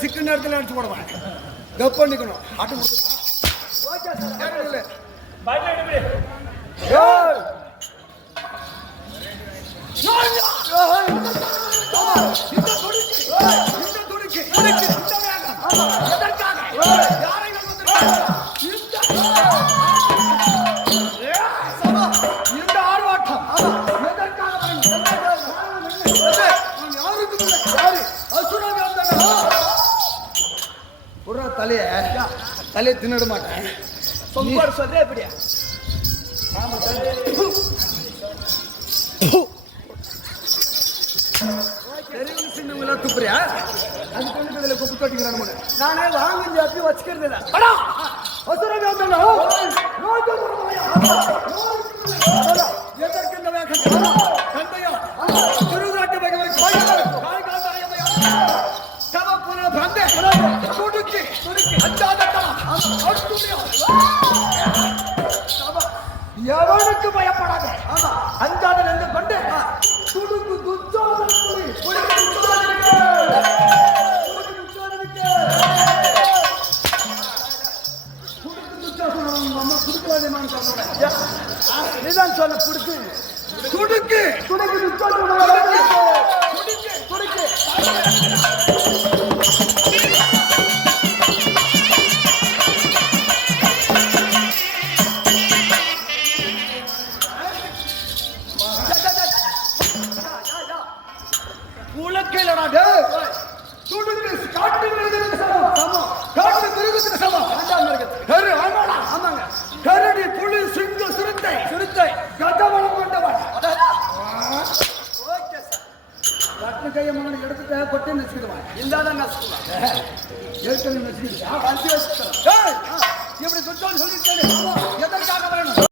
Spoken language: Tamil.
சிக்கன் நேரத்தில் அடிச்சு போடுவேன். கப் பண்ணிக்கணும். ஆட்டு கொடுத்துடா. Okay sir. இல்லை பைக்ல எடுங்க. ஏய் இந்த துடிக்கு இந்த வேகம். எதற்காக? யாரை வந்திருக்காங்க? இந்த ஆர்வாட்டம் எதற்காக? யாருக்கும் இல்லை. யாரு அசுரன் வந்தாங்க. ஒரு தலையை தின்னிட மாட்டேன். சொம்பார் சொல்றே எப்படியா? தெரியும் சின்னவங்களா துப்புறியா? அது கொண்டு இதில் குப்பு தொட்டிக்கிறான். நானே வாங்கி அப்படி வச்சுக்கிறது இல்லை. எதற்கு இந்த வேகம்? கண்டையா திருநாட்டு எவனுக்கு பயப்படாத. அஞ்சாத நின்று கொண்டு துடுக்கு நீதான் சொல்ல புடுக்கு துடுக்கு துடுக்கு கரடி புலி சிங்க சிறுத்தை கதவளம் கொண்டவன். கட்டு கையை மகன் எடுத்துட்ட கொட்டி நசுக்கிடுவான். இந்தாதான் நசுக்குவான். ஏற்கனவே நசுக்கிடுவா. வண்டி வச்சுக்கலாம். இப்படி சுத்தம் சொல்லிட்டேன்.